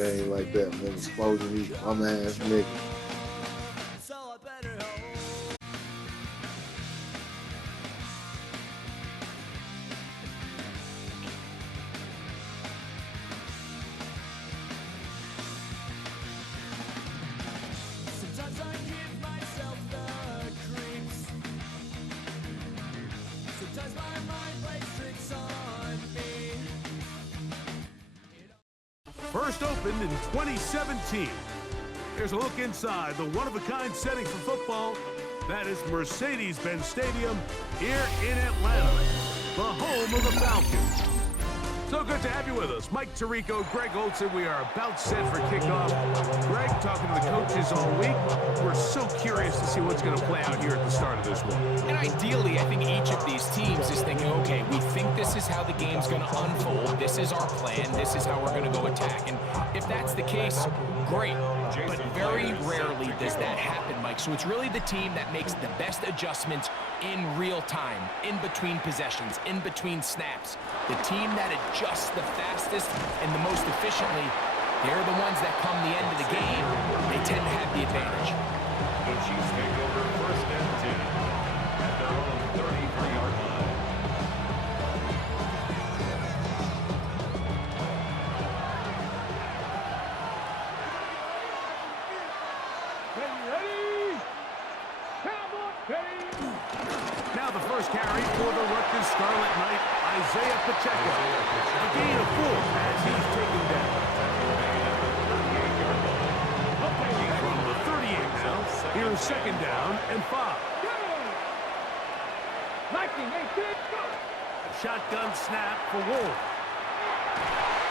game like that, man. Exposing these bum-ass niggas. First opened in 2017. Here's a look inside the one-of-a-kind setting for football. That is Mercedes-Benz Stadium here in Atlanta, the home of the Falcons. So good to have you with us. Mike Tirico, Greg Olson. We are about set for kickoff. Greg, talking to the coaches all week. We're so curious to see what's going to play out here at the start of this one. And ideally, I think each of these teams is thinking, okay, we think this is how the game's going to unfold. This is our plan. This is how we're going to go attack. And if that's the case, great. But very rarely does that happen, Mike. So it's really the team that makes the best adjustments in real time, in between possessions, in between snaps. The team that adjusts the fastest and the most efficiently, they're the ones that come the end of the game. They tend to have the advantage. The Chiefs take over first and 10 at their own 33-yard line. Now the first carry for the Rutgers Scarlet Knight, Isaiah Pacheco. A gain of 4 as he's taken down. From the 38 now, here's second down and 5. A shotgun snap for Wolf.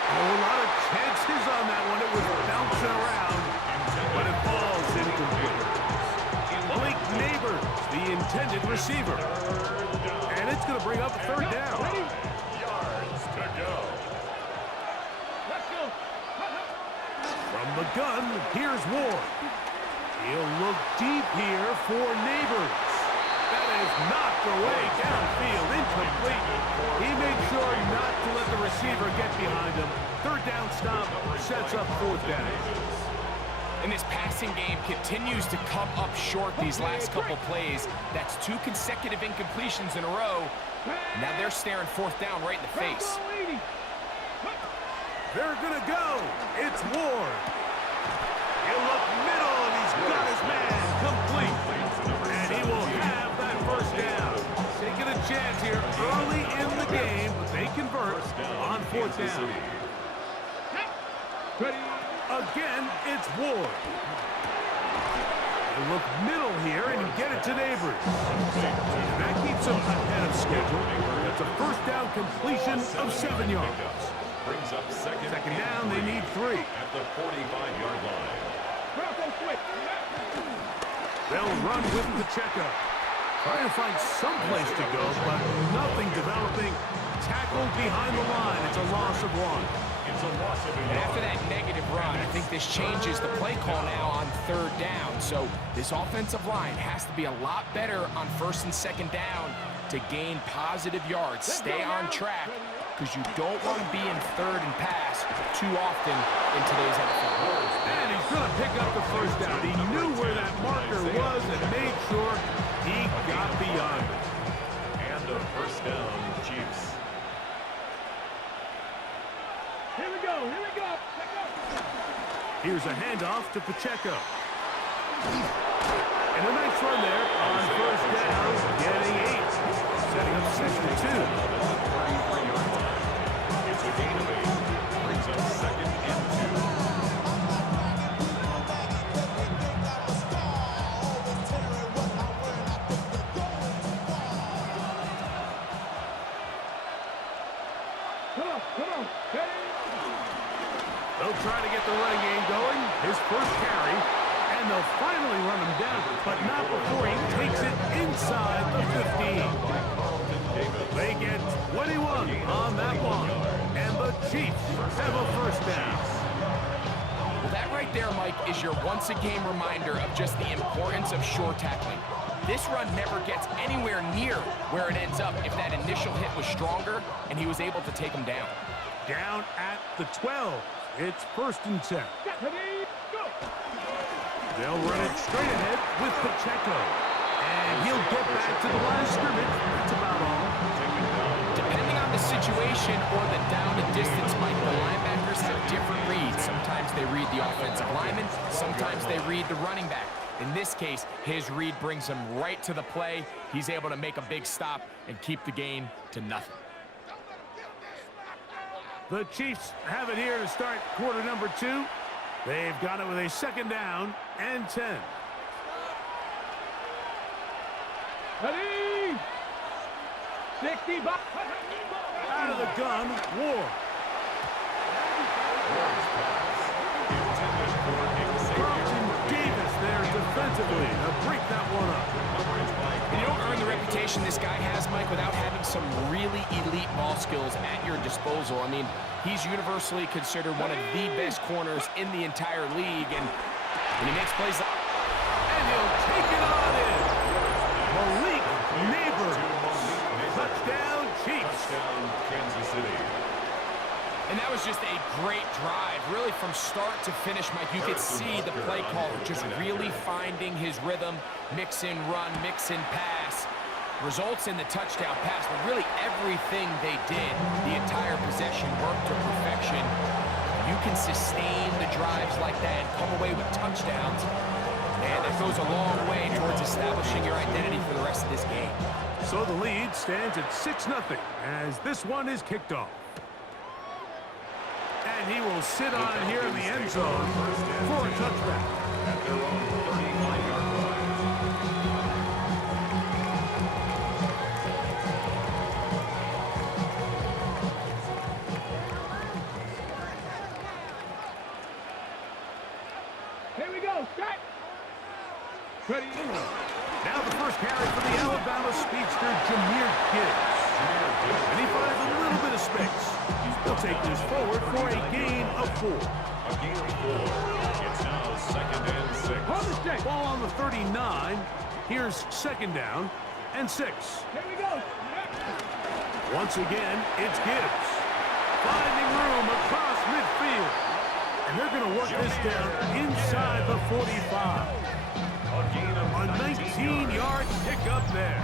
Oh, a lot of chances on that one. It was bouncing around, but it falls incomplete. Blake Neighbors, the intended receiver. And it's going to bring up a third down. Yards to go. From the gun, here's Ward. He'll look deep here for Neighbors. That is knocked away downfield, incomplete. He made sure not to let the receiver get behind him. Third down stop sets up fourth down. And this passing game continues to come up short these last couple plays. That's 2 consecutive incompletions in a row. Now they're staring fourth down right in the face. They're going to go. It's Ward. He'll look middle, and he's got his man complete. And he will have that first down. Taking a chance here early in the game, but they convert on fourth down. Again, it's Ward. They look middle here and get it to Neighbors. And that keeps them ahead of schedule. That's a first down completion of 7 yards. Brings up second down, they need 3. At the 45-yard line. They'll run with Pacheco. Trying to find some place to go, but nothing developing. Tackled behind the line. It's a loss of 1. It's a loss of 1. After that negative run, I think this changes the play call now on third down. So this offensive line has to be a lot better on first and second down to gain positive yards. Stay on track, because you don't want to be in third and pass too often in today's NFL. And he's going to pick up the first down. He knew where that marker was and made sure he got beyond it. And a first down, Chiefs. Here we go. Here's a handoff to Pacheco. And a nice run there on first down, getting 8. Setting up second 2. It's a gain of 8. Brings up second and 2. Come on. They'll try to get the running game going. His first carry. And they'll finally run him down, but not before he takes it inside the 15. They get 21 on that one. And the Chiefs have a first down. Well, that right there, Mike, is your once-a-game reminder of just the importance of short tackling. This run never gets anywhere near where it ends up if that initial hit was stronger and he was able to take him down. Down at the 12. It's 1st and 10. Ready, go. They'll run it straight ahead with Pacheco. And he'll get back to the line of scrimmage. That's about all. Depending on the situation or the down and distance, Mike, the linebackers have different reads. Sometimes they read the offensive lineman. Sometimes they read the running back. In this case, his read brings him right to the play. He's able to make a big stop and keep the gain to nothing. The Chiefs have it here to start quarter number 2. They've got it with a 2nd down and 10. Ready. 60 back. Out of the gun, Ward. Davis there defensively to break that one up. And you don't earn the reputation this guy has, Mike, without having some really elite ball skills at your disposal. I mean, he's universally considered one of the best corners in the entire league, and when he makes plays, and he'll take it on in. Malik Neighbors. Touchdown, Chiefs. Touchdown, Kansas City. and that was just a great drive. Really from start to finish, Mike, you could see the play caller just really finding his rhythm, mix in run, mix in pass. Results in the touchdown pass, but really everything they did, the entire possession worked to perfection. You can sustain the drives like that and come away with touchdowns, and that goes a long way towards establishing your identity for the rest of this game. So the lead stands at 6-0 as this one is kicked off. And he will sit on here in the end zone for a touchback. At their own 35-yard line. Here we go, set. Ready. Now the first carry for the Alabama speedster, Jahmyr Gibbs. And he finds a little bit of space. He'll take this forward for a gain of 4. A gain of 4. It's now 2nd and 6. Hold the stick. Ball on the 39. Here's 2nd down and 6. Here we go. Once again, it's Gibbs. Finding room across midfield. And they're going to work this down inside the 45. A gain of A 19-yard pickup there.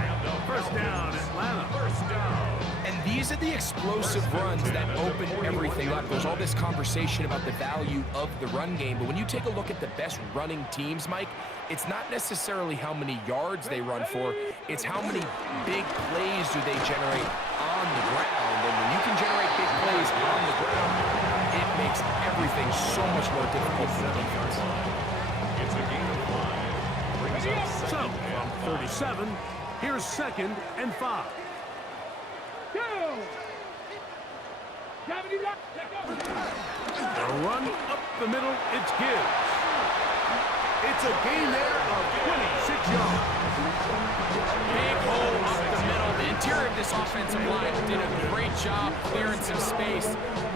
First down, Atlanta. First down. And these are the explosive runs that open everything up. There's all this conversation about the value of the run game, but when you take a look at the best running teams, Mike, it's not necessarily how many yards they run for, it's how many big plays do they generate on the ground. And when you can generate big plays on the ground, it makes everything so much more difficult for the defense. It's a gain of 5. Brings up So, 2nd and from 37, here's 2nd and 5. Go. Gravity lock. Let go. A run up the middle, it's Gibbs. It's a gain there of 26 yards. Big hole up the middle. The interior of this offensive line did a great job clearing some space.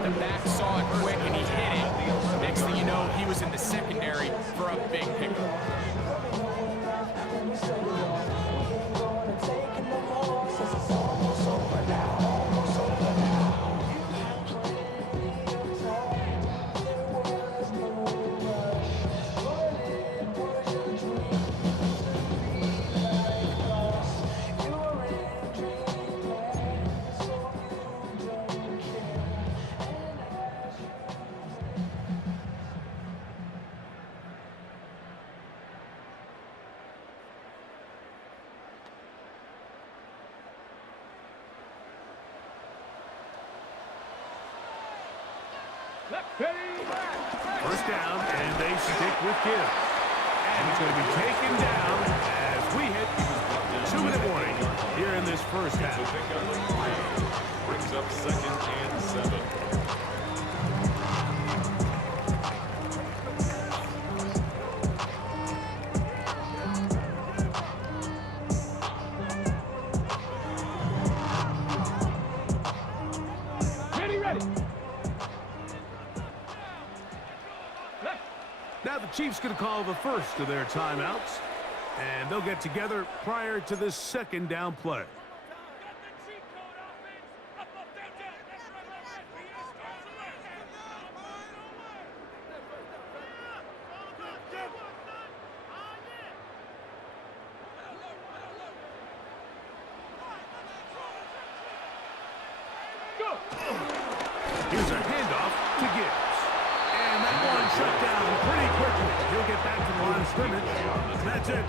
The back saw it quick and he hit it. Next thing you know, he was in the secondary for a big pickup. First down, and they stick with Gibbs. And he's going to be taken down as we hit 2-minute warning here in this first It's a half. pickup of 3. Brings up 2nd and 7. Now the Chiefs going to call the first of their timeouts, and they'll get together prior to this 2nd down play. He'll get back to the line of scrimmage. That's it.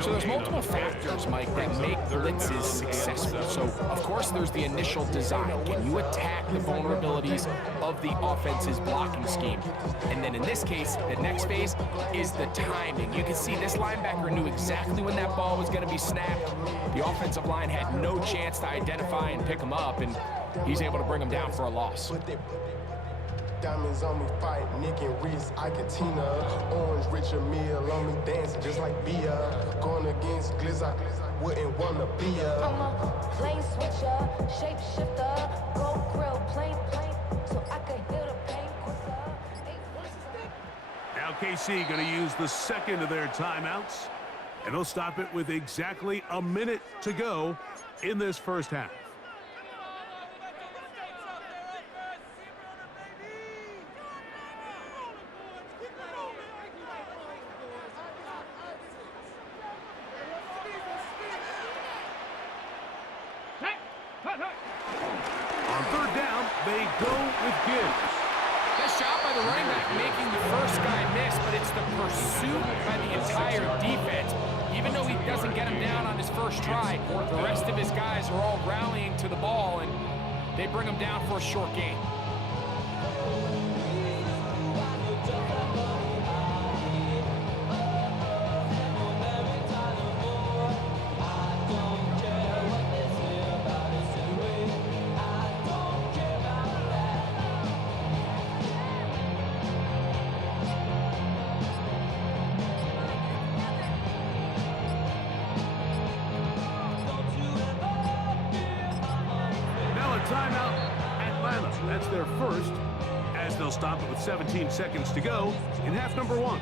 So there's multiple factors, Mike, that make blitzes successful. So, of course, there's the initial design. Can you attack the vulnerabilities of the offense's blocking scheme? And then in this case, the next phase is the timing. You can see this linebacker knew exactly when that ball was going to be snapped. The offensive line had no chance to identify and pick him up, and he's able to bring him down for a loss. Diamonds on me, fight, Nick and Reese, I can Tina. Orange Richard Mill on me, dancing just like Bia. Going against Glizz, I wouldn't wanna be a. I'm a lane switcher, shape shifter, go grill, plain, so I can hear the pain quicker. Now KC going to use the second of their timeouts, and they'll stop it with exactly a minute to go in this first half. On third down, they go with Gibbs. Nice job by the running back making the first guy miss, but it's the pursuit by the entire defense. Even though he doesn't get him down on his first try, the rest of his guys are all rallying to the ball, and they bring him down for a short gain. Timeout, Atlanta. That's their first, as they'll stop it with 17 seconds to go in half number one.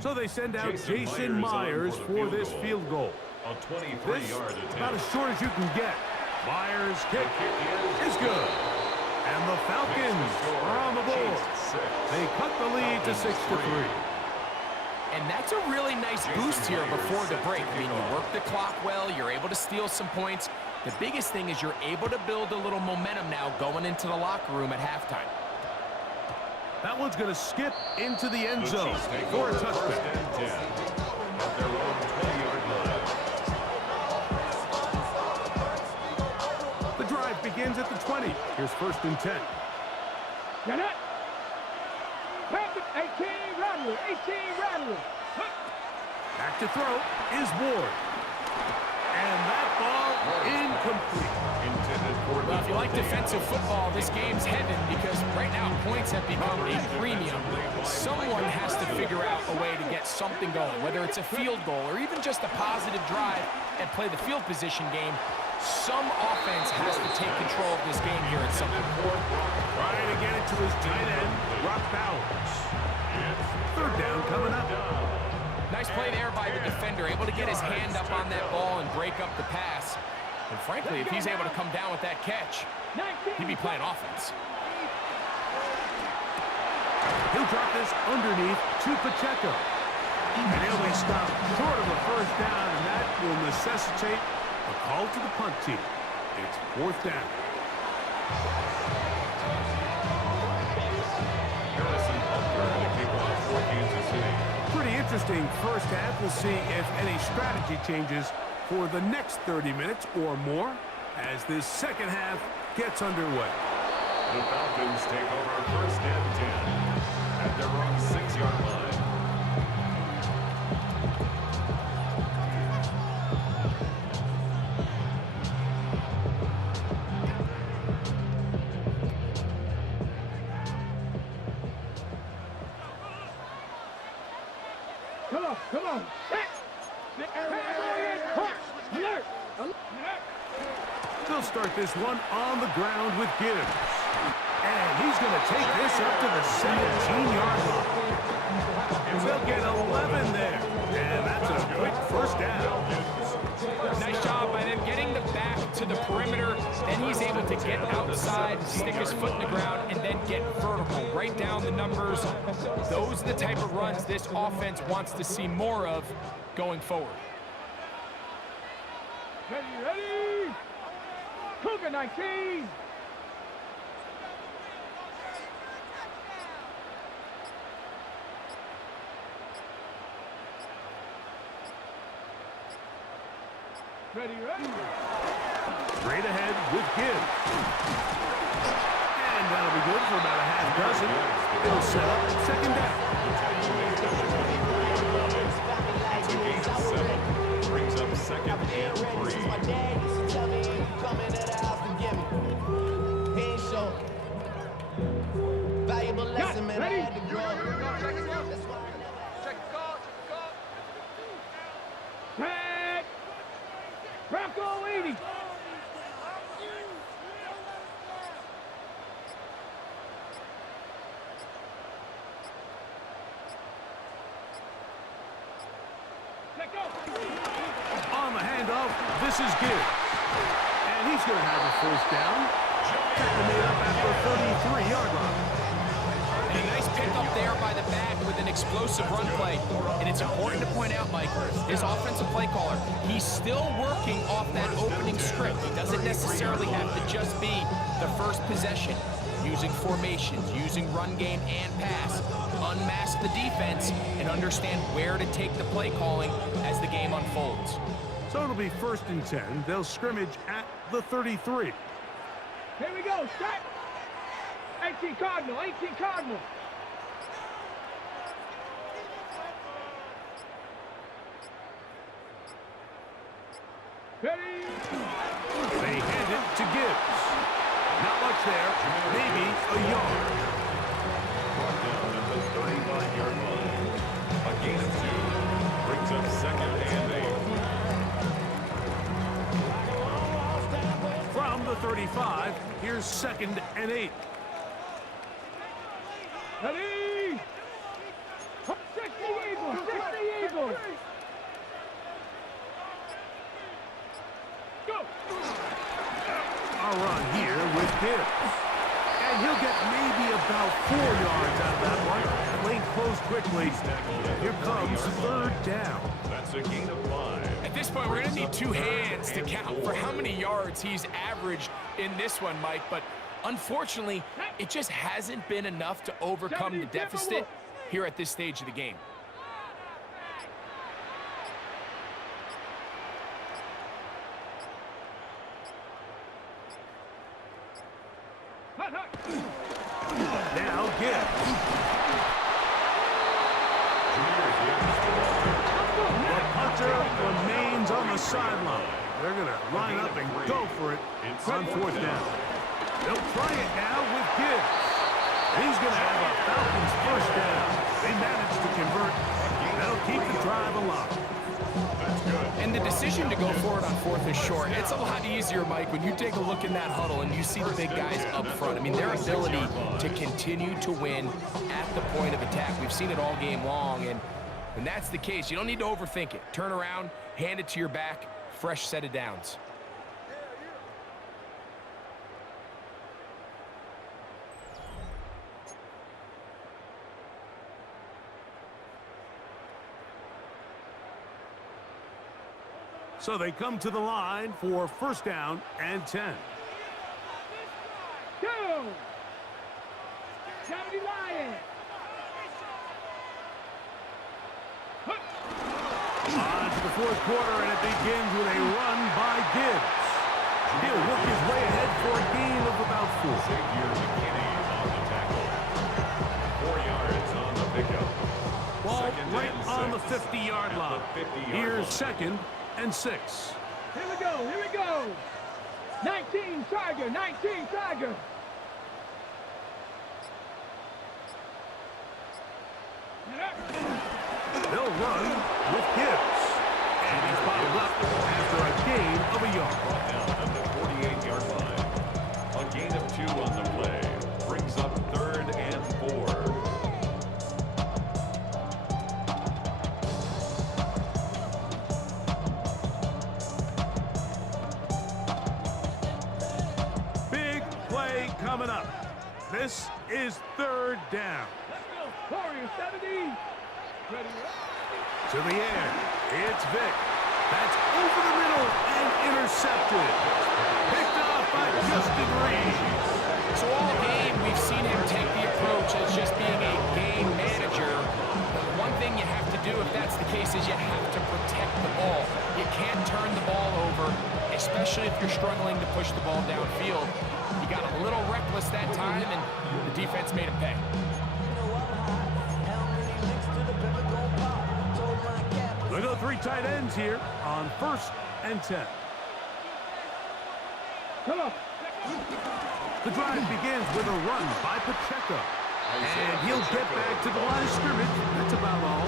So they send out Jason Myers for this field goal. A 23-yard attempt. About as short as you can get. Myers' kick is good. And the Falcons are on the board. They cut the lead to 6-3. And that's a really nice boost here before the break. I mean, you work the clock well, you're able to steal some points. The biggest thing is you're able to build a little momentum now going into the locker room at halftime. That one's going to skip into the end zone for a touchdown. At their own 20-yard line. The drive begins at the 20. Here's 1st and 10. Get it. Pass it. 18 Rattler. 18 Rattler. Back to throw is Ward. And that ball incomplete. Well, if you like defensive football, this game's heaven because right now points have become a premium. Someone has to figure out a way to get something going, whether it's a field goal or even just a positive drive and play the field position game. Some offense has to take control of this game here at some point. Trying to get it to his tight end, Brock Bowers. 3rd down coming up. Nice play there by the defender, able to get his hand up on that ball and break up the pass. And frankly, if he's able to come down with that catch, he'd be playing offense. He'll drop this underneath to Pacheco. And he'll be stopped short of a 1st down, and that will necessitate a call to the punt team. It's 4th down. Pretty interesting first half. We'll see if any strategy changes for the next 30 minutes or more as this second half gets underway. The Falcons take over 1st and 10 at their own 6-yard line. Come on. They'll start this one on the ground with Gibbs. And he's going to take this up to the 17-yard line. And they'll get 11 there. And that's a quick 1st down. Nice job by them getting the back to the perimeter. Then he's able to get outside, stick his foot in the ground, and then get vertical. Right down the numbers. Those are the type of runs this offense wants to see more of going forward. Ready. Cougar 19. Ready, ready. Straight ahead with Gibbs. And that'll be good for about a half dozen. It'll set up second down. It's a gain of 7. Brings up second and 3. My dad used to tell me, you come into the house and give me. He ain't show. Valuable lesson, man, I had to grow. That's why I never... Check the call. Tag. Bronco 80. On the handoff, this is Gibbs. And he's going to have a first down. Tackle made up at the 33-yard line. And a nice pickup there by the back with an explosive run play. And it's important to point out, Mike, his offensive play caller, he's still working off that opening script. He doesn't necessarily have to just be the first possession. Using formations, using run game and pass. Unmask the defense and understand where to take the play calling as the game unfolds. So it'll be 1st and 10. They'll scrimmage at the 33. Here we go. Start. 18 Cardinal. 18 Cardinal. Ready. They hand it to Gibbs. Not much there. Maybe a yard. Brought down at the 35-yard line. A gain of 2. Brings up second and 8. From the 35, here's 2nd and 8. Ready. 60 Eagles. 60 Eagles. Go. A run here with Gibbs. And he'll get maybe about 4 yards out of that one. Lane closed quickly. Here comes 3rd down. That's a gain of 5. At this point, we're going to need 2 hands to count for how many yards he's averaged in this one, Mike. But unfortunately, it just hasn't been enough to overcome the deficit here at this stage of the game. Now Gibbs. The punter remains on the sideline. They're going to line up and go for it on 4th down. They'll try it now with Gibbs. He's going to have a Falcons first down. They managed to convert. That'll keep the drive alive. And the decision to go for it on 4th is short. It's a lot easier, Mike, when you take a look in that huddle and you see the big guys up front. I mean, their ability to continue to win at the point of attack. We've seen it all game long, and when that's the case, you don't need to overthink it. Turn around, hand it to your back, fresh set of downs. So they come to the line for 1st down and 10. Go. 70 Lions. On to the 4th quarter, and it begins with a run by Gibbs. He'll work his way ahead for a gain of about 4. Xavier McKinney on the tackle. 4 yards on the pickup. Ball Second right and on the 6. 50-yard line. At the 50-yard Here's line. 2nd and 6. Here we go. Here we go. 19 Tiger. 19 Tiger. They'll run with Gibbs. And he's bottled up after a gain of a yard. Brought down at the 48-yard line. A gain of 2 on the play. Brings up 3rd and 4. Big play coming up. This is 3rd down. Let's go. Warrior 70. Ready. To the air. It's Vic. That's over the middle and intercepted. Picked off by Justin Reed. So all game, we've seen him take the approach as just being a game manager. But one thing you have to do if that's the case is you have to protect the ball. You can't turn the ball over, especially if you're struggling to push the ball downfield. He got a little reckless that time, and the defense made him pay. They go 3 tight ends here on 1st and 10. Come on. The drive begins with a run by Pacheco. And he'll get back to the line of scrimmage. That's about all.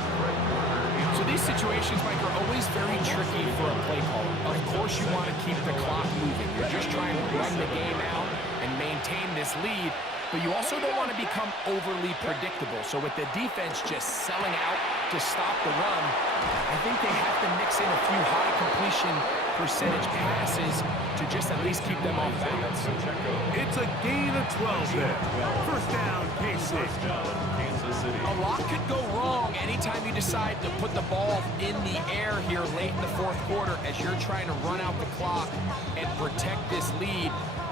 So these situations, Mike, are always very tricky for a play caller. Of course you want to keep the clock moving. You're just trying to run the game out and maintain this lead. But you also don't want to become overly predictable. So with the defense just selling out to stop the run, I think they have to mix in a few high completion percentage passes to just at least keep them off balance. It's a gain of 12 there. 1st down, Kansas City. A lot could go wrong anytime you decide to put the ball in the air here late in the 4th quarter as you're trying to run out the clock and protect this lead.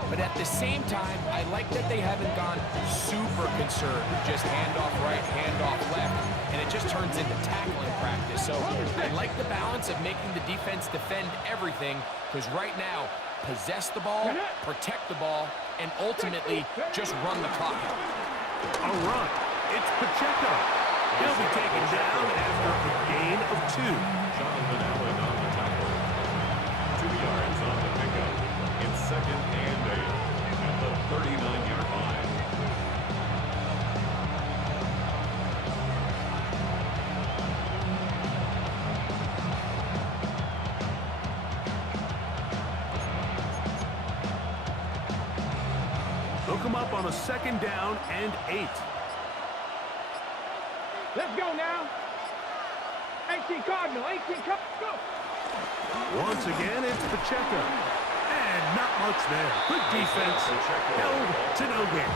But at the same time, I like that they haven't gone super conservative. Just handoff right, handoff left, and it just turns into tackling practice. So I like the balance of making the defense defend everything, because right now, possess the ball, protect the ball, and ultimately just run the clock out. A run. It's Pacheco. He'll be taken down after a gain of 2. Jonathan Allen on the tackle. 2 yards on the pickup. It's 2nd and 8 at the 39-yard line. They'll come up on a 2nd down and 8. Let's go now. 18 Cardinal, 18 Cardinal, go. Once again, it's Pacheco. And not much there. Good defense. Held to no gain.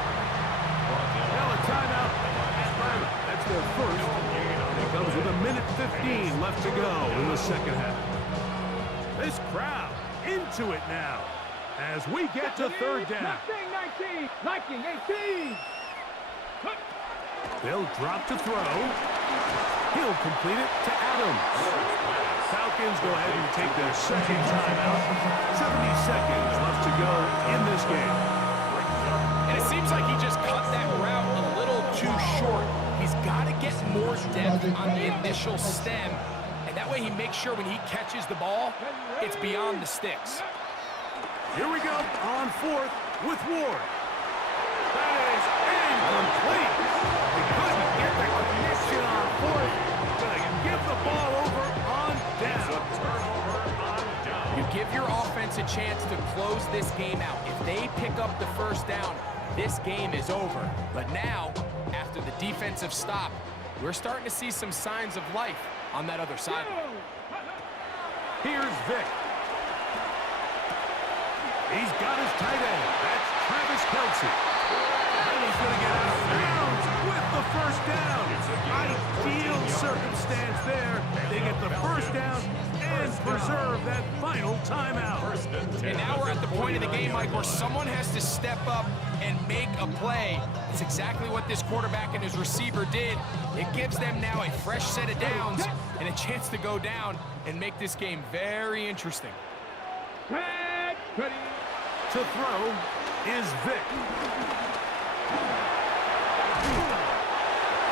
Now a timeout. Atlanta. That's their 1st. And it comes with 1:15 left to go in the 2nd half. This crowd into it now as we get to 3rd down. 19, 19, 18. They'll drop to throw. He'll complete it to Adams. Falcons go ahead and take their 2nd timeout. 70 seconds left to go in this game. And it seems like he just cut that route a little too short. He's got to get more depth on the initial stem, and that way he makes sure when he catches the ball, it's beyond the sticks. Here we go on 4th with Ward. That is incomplete. They couldn't get the connection on 4th. Gonna give the ball over on down. You give your offense a chance to close this game out. If they pick up the 1st down, this game is over. But now, after the defensive stop, we're starting to see some signs of life on that other side. Here's Vic. He's got his tight end. That's Travis Kelce. And he's going to get out of bounds with the 1st down. Ideal circumstance there. They get the 1st down and preserve that final timeout. And now we're at the point of the game, Mike, where someone has to step up and make a play. That's exactly what this quarterback and his receiver did. It gives them now a fresh set of downs and a chance to go down and make this game very interesting. Ready. To throw is Vic.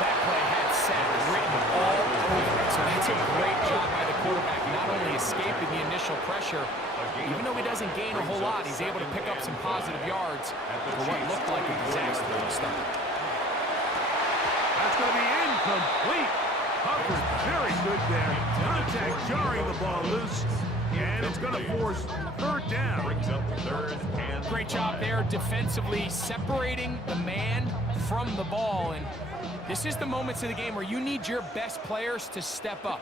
That play had Sack written all over it, so that's a great job by the quarterback, not only escaping the initial pressure, even though he doesn't gain a whole lot, he's able to pick up some positive yards for what looked like a disaster to the start. That's going to be incomplete. Hubbard very good there. Contact jarring the ball loose. And it's going to force 3rd down. Brings up 3rd and Great job there defensively, separating the man from the ball. And this is the moments of the game where you need your best players to step up.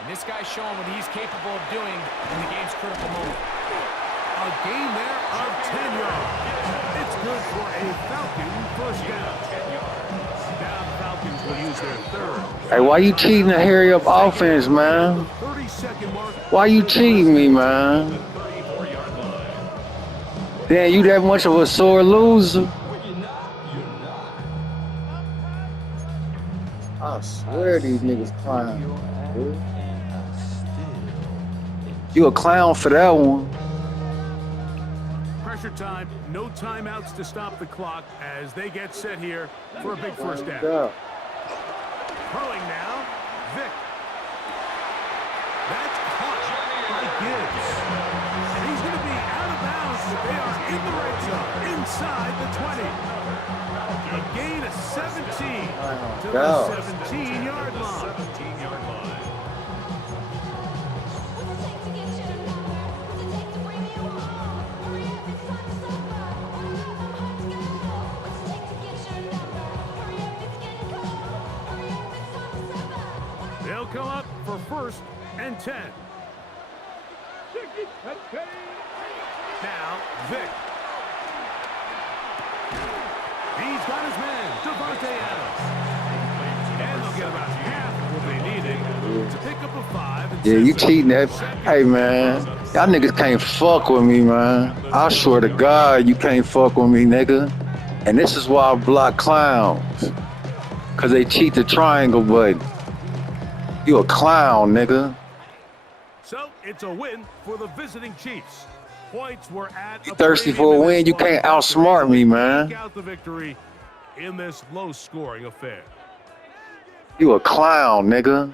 And this guy's showing what he's capable of doing in the game's critical moment. A gain there of 10 yards. It's good for a Falcon 1st down. Now the Falcons will use their 3rd. Hey, why you cheating to hurry up offense, man? 30-second mark. Why you cheating me, man? 34-yard line. Damn, you that much of a sore loser? I swear these niggas crying. Dude. You a clown for that one. Pressure time, no timeouts to stop the clock as they get set here for a big first down. Yeah. Throwing now, Vic. That's caught by Gibbs. And he's going to be out of bounds, but they are in the right zone, inside the 20. A gain of 17 to the 17-yard line. 17-yard line. They'll come up for 1st and 10. Now, Vic. He's got his man, Devontae Adams. And they'll get about half of what they needed to pick up a 5. And Yeah, you cheating that. Hey, man. Y'all niggas can't fuck with me, man. I swear to God, you can't fuck with me, nigga. And this is why I block clowns. Because they cheat the triangle button. You a clown, nigga. So it's a win for the visiting Chiefs. Points were at You thirsty for a win, you can't outsmart me, man. Out the victory in this low-scoring affair. You a clown, nigga.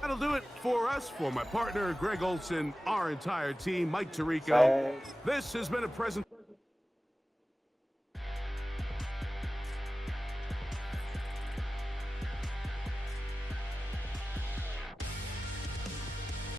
That'll do it for us. For my partner, Greg Olson, our entire team, Mike Tirico. This has been a present.